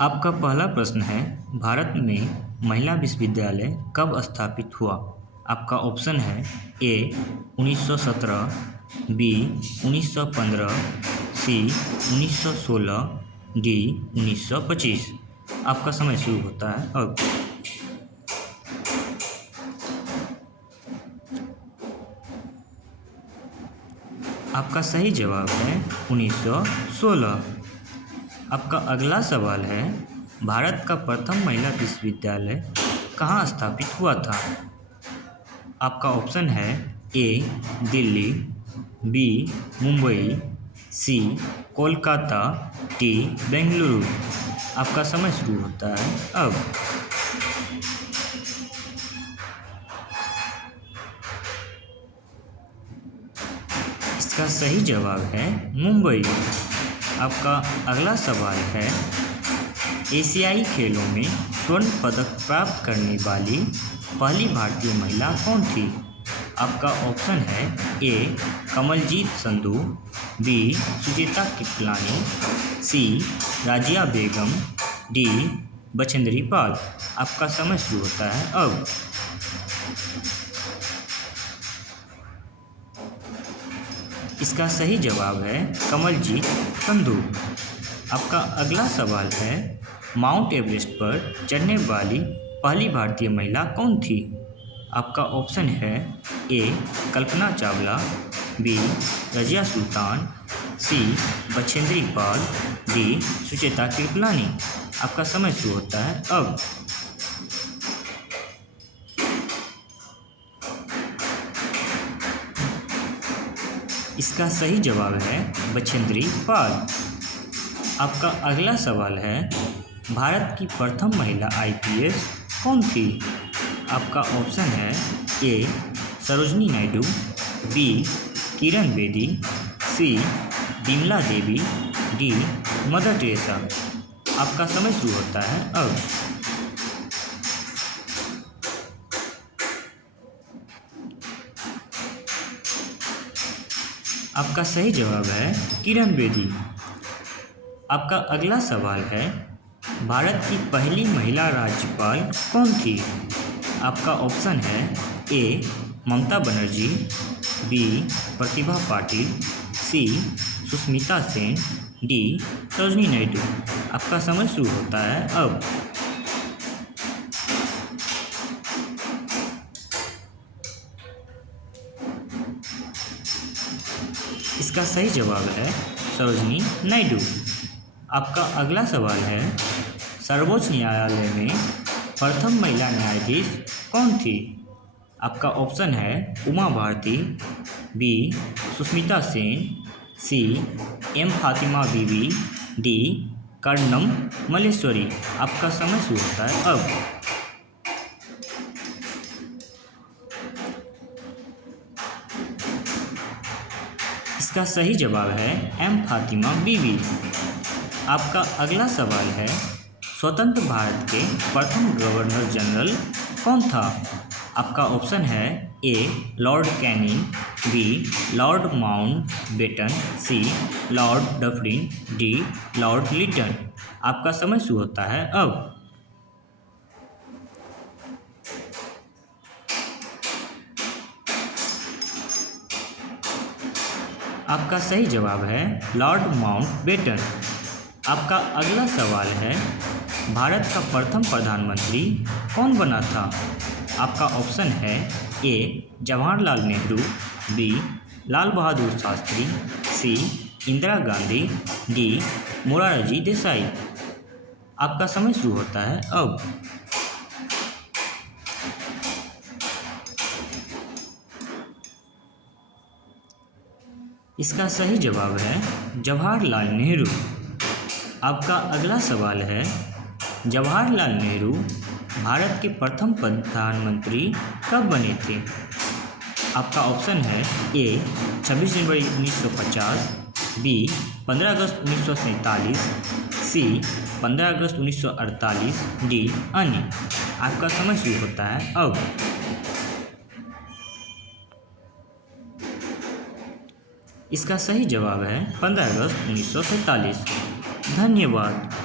आपका पहला प्रश्न है, भारत में महिला विश्वविद्यालय कब स्थापित हुआ? आपका ऑप्शन है ए 1917, बी 1915, सी 1916, डी 1925। आपका समय शुरू होता है अब। आपका सही जवाब है 1916। आपका अगला सवाल है, भारत का प्रथम महिला विश्वविद्यालय कहाँ स्थापित हुआ था? आपका ऑप्शन है ए दिल्ली, बी मुंबई, सी कोलकाता, डी बेंगलुरु। आपका समय शुरू होता है अब। इसका सही जवाब है मुंबई। आपका अगला सवाल है, एशियाई खेलों में स्वर्ण पदक प्राप्त करने वाली पहली भारतीय महिला कौन थी? आपका ऑप्शन है ए कमलजीत संधू, बी सुचेता कृपलानी, सी राजिया बेगम, डी बछेंद्री पाल। आपका समय शुरू होता है अब। इसका सही जवाब है कमलजीत संधू। आपका अगला सवाल है, माउंट एवरेस्ट पर चढ़ने वाली पहली भारतीय महिला कौन थी? आपका ऑप्शन है ए कल्पना चावला, बी रजिया सुल्तान, सी बछेंद्री पाल, डी सुचेता कृपलानी। आपका समय शुरू होता है अब। इसका सही जवाब है बछेंद्री पाल। आपका अगला सवाल है, भारत की प्रथम महिला आईपीएस कौन थी? आपका ऑप्शन है ए सरोजनी नायडू, बी किरण बेदी, सी Vimla Devi, D mother Teresa. आपका समय शुरू होता है अब। आपका सही जवाब है किरण बेदी। आपका अगला सवाल है, भारत की पहली महिला राज्यपाल कौन थी? आपका ऑप्शन है ए ममता बनर्जी, बी प्रतिभा पाटिल, सी सुष्मिता सेन, डी सरोजनी नायडू। आपका समय शुरू होता है अब। इसका सही जवाब है सरोजनी नायडू। आपका अगला सवाल है, सर्वोच्च न्यायालय में प्रथम महिला न्यायाधीश कौन थी? आपका ऑप्शन है Uma Bharti, B Sushmita Sen, C M Fatima Beevi, D Karnam Malleswari. आपका समय शुरू होता है अब। इसका सही जवाब है एम फातिमा बीवी। आपका अगला सवाल है, स्वतंत्र भारत के प्रथम गवर्नर जनरल कौन था? आपका ऑप्शन है A lord Canning, B lord Mountbatten, C lord Dufferin, D lord Lytton. आपका समय शुरू होता है अब। आपका सही जवाब है लॉर्ड माउंटबेटन। आपका अगला सवाल है, भारत का प्रथम प्रधानमंत्री कौन बना था? आपका ऑप्शन है ए जवाहरलाल नेहरू, बी लाल बहादुर शास्त्री, सी इंदिरा गांधी, डी मोरारजी देसाई। आपका समय शुरू होता है अब। इसका सही जवाब है जवाहरलाल नेहरू। आपका अगला सवाल है, जवाहरलाल नेहरू भारत के प्रथम प्रधानमंत्री कब बने थे? आपका ऑप्शन है ए 26 जनवरी 1950, बी 15 अगस्त 1947, सी 15 अगस्त 1948, डी अन्य। आपका समय शुरू होता है अब। इसका सही जवाब है 15 अगस्त 1947। धन्यवाद।